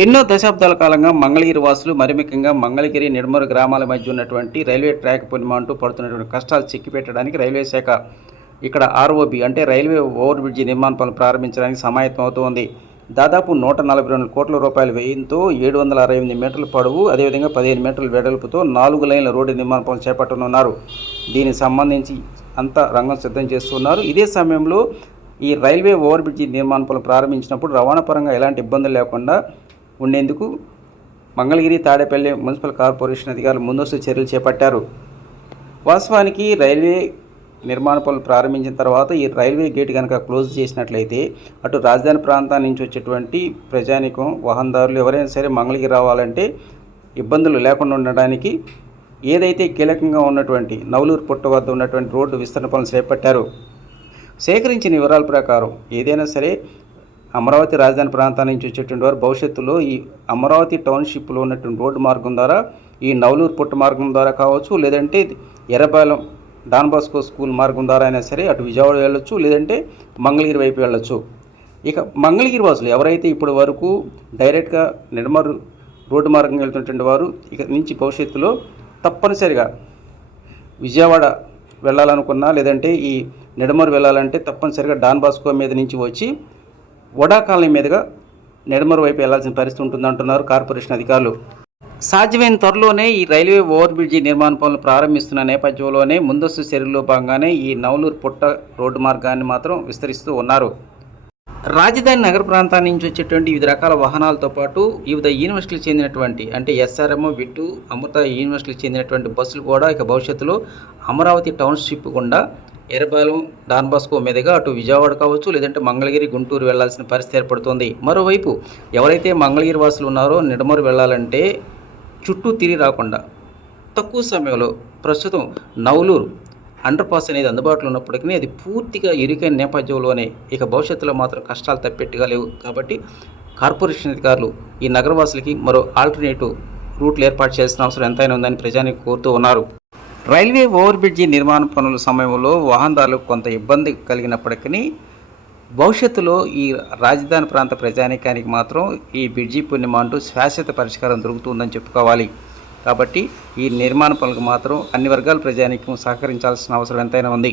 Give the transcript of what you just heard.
ఎన్నో దశాబ్దాల కాలంగా మంగళగిరి వాసులు మరి ముఖ్యంగా మంగళగిరి నిడమరు గ్రామాల మధ్య ఉన్నటువంటి రైల్వే ట్రాక్ పునర్మాంటూ పడుతున్నటువంటి కష్టాలు చెక్కిపెట్టడానికి రైల్వే శాఖ ఇక్కడ ఆర్ఓబి అంటే రైల్వే ఓవర్ బ్రిడ్జి నిర్మాణ పనులు ప్రారంభించడానికి సమాయత్తం అవుతోంది. దాదాపు 142 కోట్ల రూపాయల వ్యయంతో 768 మీటర్ల పొడవు అదేవిధంగా 15 మీటర్ల వెడల్పుతో 4 లైన్ల రోడ్డు నిర్మాణ పనులు చేపట్టనున్నారు. దీనికి సంబంధించి అంతా రంగం సిద్ధం చేస్తున్నారు. ఇదే సమయంలో ఈ రైల్వే ఓవర్ బ్రిడ్జి నిర్మాణ పనులు ప్రారంభించినప్పుడు రవాణా పరంగా ఎలాంటి ఇబ్బందులు లేకుండా ఉండేందుకు మంగళగిరి తాడేపల్లి మున్సిపల్ కార్పొరేషన్ అధికారులు ముందస్తు చర్యలు చేపట్టారు. వాస్తవానికి రైల్వే నిర్మాణ పనులు ప్రారంభించిన తర్వాత ఈ రైల్వే గేట్ కనుక క్లోజ్ చేసినట్లయితే అటు రాజధాని ప్రాంతం నుంచి వచ్చేటువంటి ప్రజానికం వాహనదారులు ఎవరైనా సరే మంగళగిరి రావాలంటే ఇబ్బందులు లేకుండా ఉండడానికి ఏదైతే కీలకంగా ఉన్నటువంటి నవలూరు పుట్ట వద్ద ఉన్నటువంటి రోడ్డు విస్తరణ పనులు చేపట్టారు. సేకరించిన వివరాల ప్రకారం ఏదైనా సరే అమరావతి రాజధాని ప్రాంతం నుంచి వచ్చేటువంటి వారు భవిష్యత్తులో ఈ అమరావతి టౌన్షిప్లో ఉన్నటువంటి రోడ్డు మార్గం ద్వారా ఈ నవలూరు పుట్ట మార్గం ద్వారా కావచ్చు, లేదంటే ఎర్రబాలెం డాన్ బాస్కో స్కూల్ మార్గం ద్వారా అయినా సరే అటు విజయవాడ వెళ్ళొచ్చు, లేదంటే మంగళగిరి వైపు వెళ్ళొచ్చు. ఇక మంగళగిరి వాసులు ఎవరైతే ఇప్పటి వరకు డైరెక్ట్గా నిడమరు రోడ్డు మార్గం వెళ్తున్నటువంటి వారు ఇక నుంచి భవిష్యత్తులో తప్పనిసరిగా విజయవాడ వెళ్ళాలనుకున్నా, లేదంటే ఈ నిడమరు వెళ్ళాలంటే తప్పనిసరిగా డాన్ బాస్కో మీద నుంచి వచ్చి వడా కాలనీ మీదుగా నిడమరు వైపు వెళ్లాల్సిన పరిస్థితి ఉంటుందంటున్నారు కార్పొరేషన్ అధికారులు. సాధ్యమైన త్వరలోనే ఈ రైల్వే ఓవర్ బ్రిడ్జి నిర్మాణ పనులు ప్రారంభిస్తున్న నేపథ్యంలోనే ముందస్తు చర్యల్లో భాగంగానే ఈ నవలూరు పుట్ట రోడ్డు మార్గాన్ని మాత్రం విస్తరిస్తూ ఉన్నారు. రాజధాని నగర ప్రాంతాల నుంచి వచ్చేటువంటి వివిధ రకాల వాహనాలతో పాటు వివిధ యూనివర్సిటీలకు చెందినటువంటి అంటే ఎస్ఆర్ఎం, విట్టు, అమృత యూనివర్సిటీలకు చెందినటువంటి బస్సులు కూడా ఇక భవిష్యత్తులో అమరావతి టౌన్షిప్ గుండా ఎర్రబాలెం డాన్ బాస్కో మీదుగా అటు విజయవాడ కావచ్చు, లేదంటే మంగళగిరి, గుంటూరు వెళ్లాల్సిన పరిస్థితి ఏర్పడుతుంది. మరోవైపు ఎవరైతే మంగళగిరి వాసులు ఉన్నారో నిడమరు వెళ్ళాలంటే చుట్టూ తిరిగి రాకుండా తక్కువ సమయంలో ప్రస్తుతం నవలూరు అండర్ పాస్ అనేది అందుబాటులో ఉన్నప్పటికీ అది పూర్తిగా ఇరుకైన నేపథ్యంలోనే ఇక భవిష్యత్తులో మాత్రం కష్టాలు తప్పెట్టుగా లేవు. కాబట్టి కార్పొరేషన్ అధికారులు ఈ నగరవాసులకి మరో ఆల్టర్నేటివ్ రూట్లు ఏర్పాటు చేయాల్సిన అవసరం ఎంతైనా ఉందని ప్రజానికి కోరుతూ ఉన్నారు. రైల్వే ఓవర్ బ్రిడ్జి నిర్మాణ పనుల సమయంలో వాహనదారులకు కొంత ఇబ్బంది కలిగినప్పటికీ భవిష్యత్తులో ఈ రాజధాని ప్రాంత ప్రజానీకానికి మాత్రం ఈ బ్రిడ్జి పుణ్యమాంటూ శాశ్వత పరిష్కారం దొరుకుతుందని చెప్పుకోవాలి. కాబట్టి ఈ నిర్మాణ పనులకు మాత్రం అన్ని వర్గాల ప్రజానీకం సహకరించాల్సిన అవసరం ఎంతైనా ఉంది.